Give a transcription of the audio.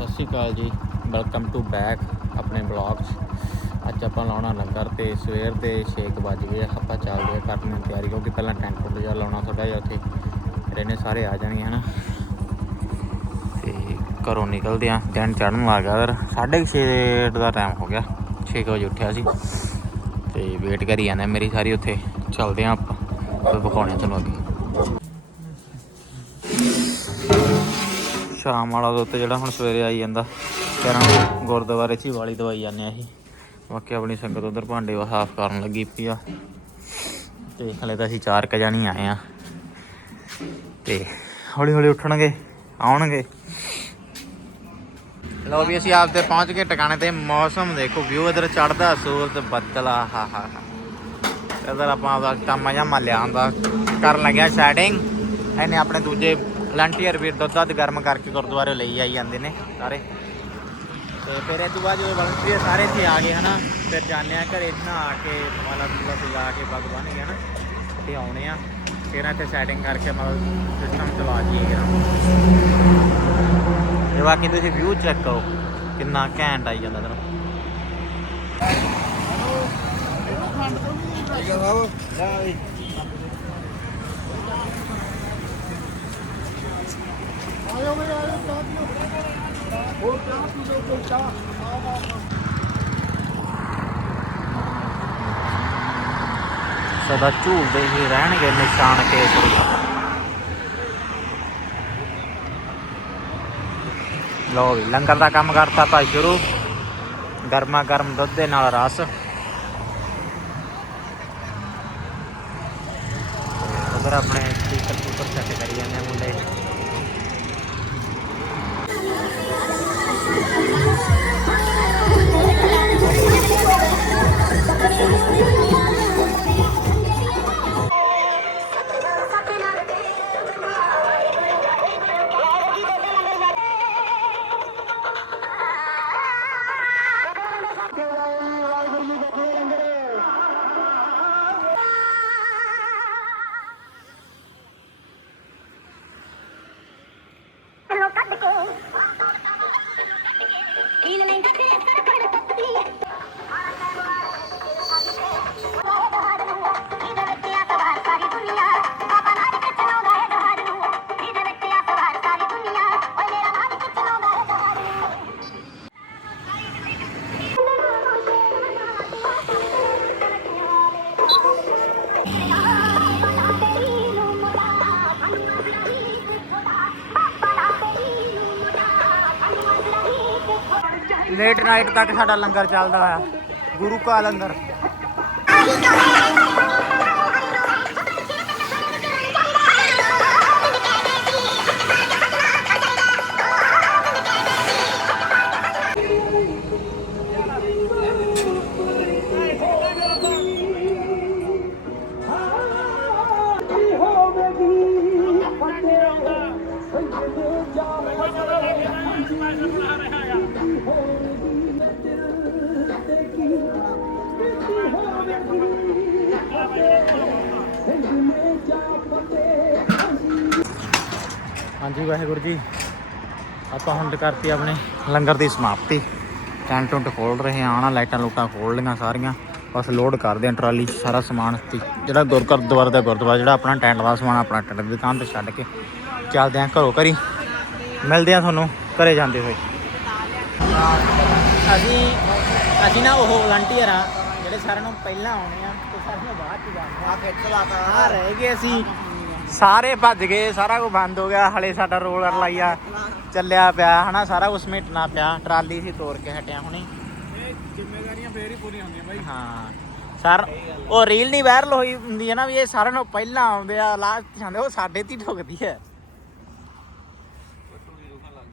ਸਤਿ ਸ਼੍ਰੀ ਅਕਾਲ ਜੀ। ਵੈਲਕਮ ਟੂ ਬੈਕ ਆਪਣੇ ਬਲੌਗ 'ਚ ਅੱਜ ਆਪਾਂ ਲਾਉਣਾ ਲੰਗਰ ਤੇ ਸਵੇਰ ਦੇ 6 ਵੱਜ ਗਏ ਆਪਾਂ ਚੱਲਦੇ ਆ ਕਰਨ ਦੀ ਤਿਆਰੀ, ਕਿਉਂਕਿ ਪਹਿਲਾਂ ਟੈਂਟ ਟੁੱਟ ਜਾ ਲਾਉਣਾ ਥੋੜਾ ਜਿਹਾ ਉੱਥੇ। ਫਿਰ ਇਹਨੇ ਸਾਰੇ ਆ ਜਾਣਗੇ ਹਨਾ ਤੇ ਘਰੋਂ ਨਿਕਲਦੇ ਆ। ਦਿਨ ਚੜਨ ਲੱਗ ਗਿਆ ਫਿਰ 6:30 ਦਾ ਟਾਈਮ ਹੋ ਗਿਆ। 6 ਵਜੇ ਉੱਠਿਆ ਸੀ। ਤੇ ਵੇਟ ਕਰੀ ਜਾਂਦੇ ਮੇਰੀ ਸਾਰੀ ਉੱਥੇ। ਚੱਲਦੇ ਆ ਆਪਾਂ। ਫਿਰ ਵਿਖਾਉਣੇ ਤੁਹਾਨੂੰ ਅੱਗੇ। ਸ਼ਾਮ ਵਾਲਾ ਦੁੱਧ ਜਿਹੜਾ ਹੁਣ ਸਵੇਰੇ ਆਈ ਜਾਂਦਾ। ਕਰਾਂ ਗੁਰਦੁਆਰੇ 'ਚ ਹੀ ਵਾਲੀ ਦਵਾਈ ਜਾਂਦੇ ਆ ਅਸੀਂ। ਬਾਕੀ ਆਪਣੀ ਸੰਗਤ ਉਧਰ ਭਾਂਡੇ ਵਾ ਸਾਫ਼ ਕਰਨ ਲੱਗੀ ਪਈ ਆ। ਤੇ ਹਲੇ ਤਾਂ ਅਸੀਂ ਚਾਰ ਕ ਜਾਣੀ ਆਏ ਆ। ਤੇ ਹੌਲੀ ਹੌਲੀ ਉੱਠਣਗੇ, ਆਉਣਗੇ। ਲਓ ਵੀ ਅਸੀਂ ਆਪਦੇ ਪਹੁੰਚ ਕੇ ਟਿਕਾਣੇ ਤੇ। ਮੌਸਮ ਦੇਖੋ ਵਿਊ ਇਧਰ ਚੜਦਾ ਸੂਰਜ ਬੱਦਲ ਆ, ਹਾ ਹਾ ਇਧਰ ਆਪਾਂ ਆਪਦਾ ਕੰਮ ਜਾਂ ਲਿਆ ਆਂਦਾ ਕਰਨ ਲੱਗਿਆ ਸੈਡਿੰਗ ਇਹਨੇ ਆਪਣੇ ਦੂਜੇ ਵਲੰਟੀਅਰ ਵੀਰ ਦੁੱਧ ਦੁੱਧ ਗਰਮ ਕਰਕੇ ਗੁਰਦੁਆਰੇ ਲਈ ਆਈ ਜਾਂਦੇ ਨੇ ਸਾਰੇ। ਤੇ ਫਿਰ ਇਹ ਤੋਂ ਬਾਅਦ ਜਦੋਂ ਵਲੰਟੀਅਰ ਸਾਰੇ ਇੱਥੇ ਆ ਗਏ ਹਨਾ, ਫਿਰ ਜਾਂਦੇ ਆ ਘਰੇ ਨਹਾ ਕੇ ਮਾਲਾ ਪੂਲਾ ਸਜਾ ਕੇ ਪੱਗ ਬੰਨ ਕੇ ਹਨਾ, ਤੇ ਆਉਣੇ ਆ ਫਿਰ ਇੱਥੇ ਸੈਟਿੰਗ ਕਰਕੇ ਮਤਲਬ ਸਿਸਟਮ ਚਲਾ ਜੀਏ ਤੇ ਬਾਕੀ ਤੁਸੀਂ ਵਿਊ ਚੈੱਕ ਕਰੋ ਕਿੰਨਾ ਘੈਂਟ ਆਈ ਜਾਂਦਾ ਤੈਨੂੰ। ਸਦਾ ਝੂਲਦੇ ਹੀ ਰਹਿਣਗੇ ਨਿਸ਼ਾਨ ਕੇਸਰੀ। ਲਓ ਵੀ, ਲੰਗਰ ਦਾ ਕੰਮ ਕਰਤਾ ਭਾਈ ਸ਼ੁਰੂ। ਗਰਮਾ ਗਰਮ ਦੁੱਧ ਦੇ ਨਾਲ ਰਸ। ਉਧਰ ਆਪਣੇ ਸਪੀਕਰ ਸਪੀਕਰ ਸੈੱਟ ਕਰੀ ਜਾਂਦੇ ਮੁੰਡੇ। ਲੋ ਕੱਢ ਕੇ ਕੀਲ ਲੇਟ ਨਾਈਟ ਤੱਕ ਸਾਡਾ ਲੰਗਰ ਚੱਲਦਾ ਹੋਇਆ। ਗੁਰੂ ਕਾ ਲੰਗਰ ਹਾਂਜੀ ਵਾਹਿਗੁਰੂ ਜੀ। ਆਪਾਂ ਹੁਣ ਕਰਤੀ ਆਪਣੇ ਲੰਗਰ ਦੀ ਸਮਾਪਤੀ। ਟੈਂਟ ਟੁੰਟ ਖੋਲ ਰਹੇ ਆ ਆਣਾ ਲਾਈਟਾਂ ਲੂਟਾਂ ਖੋਲ ਲਈਆਂ ਸਾਰੀਆਂ। ਬਸ ਲੋਡ ਕਰਦੇ ਆ ਟਰਾਲੀ 'ਚ ਸਾਰਾ ਸਮਾਨ ਤੇ। ਜਿਹੜਾ ਗੁਰ ਗੁਰਦੁਆਰਾ ਦਾ ਗੁਰਦੁਆਰਾ ਜਿਹੜਾ ਆਪਣਾ ਟੈਂਟ ਦਾ ਸਮਾਨ ਆਪਣਾ ਟੈਂਟ ਦੀ ਦੁਕਾਨ ਤੇ ਛੱਡ ਕੇ ਚੱਲਦੇ ਆ ਘਰੋਂ ਘਰੀ। ਮਿਲਦੇ ਆ ਤੁਹਾਨੂੰ ਘਰੇ ਜਾਂਦੇ ਹੋਏ। ਅਸੀਂ ਅਸੀਂ ਨਾ ਉਹ ਵਲੰਟੀਅਰ ਆ ਜਿਹੜੇ ਸਾਰਿਆਂ ਨੂੰ ਪਹਿਲਾਂ ਆਉਣੇ ਆ ਤੇ ਸਾਰਿਆਂ ਨੂੰ ਬਾਅਦ ਚ ਜਾਣੇ। ਆ ਖਿੱਚ ਲਾਤਾ ਆ ਰਹਿ ਗਏ ਅਸੀਂ। ਸਾਰੇ ਭੱਜ ਗਏ ਸਾਰਾ ਕੁਝ ਬੰਦ ਹੋ ਗਿਆ। ਹਲੇ ਸਾਡਾ ਰੋਲਰ ਲਾਈਆ ਚੱਲਿਆ ਪਿਆ ਹਨਾ ਸਾਰਾ ਕੁਝ ਸਮੇਟਣਾ ਪਿਆ। ਟਰਾਲੀ ਸੀ ਤੋੜ ਕੇ ਹਟਿਆ ਹੁਣੀ। ਜ਼ਿੰਮੇਵਾਰੀਆਂ ਫੇਰ ਹੀ ਪੂਰੀਆਂ ਹੁੰਦੀਆਂ ਬਾਈ। ਹਾਂ। ਸਰ ਉਹ ਰੀਲ ਨਹੀਂ ਵਾਇਰਲ ਹੋਈ ਹੁੰਦੀ ਹੈ ਨਾ ਵੀ ਇਹ ਸਾਰਿਆਂ ਨੂੰ ਪਹਿਲਾਂ ਆਉਂਦੇ ਆ ਲਾਸਟ ਜਾਂਦੇ ਉਹ ਸਾਡੇ ਤੇ ਠੁਕਦੀ ਹੈ।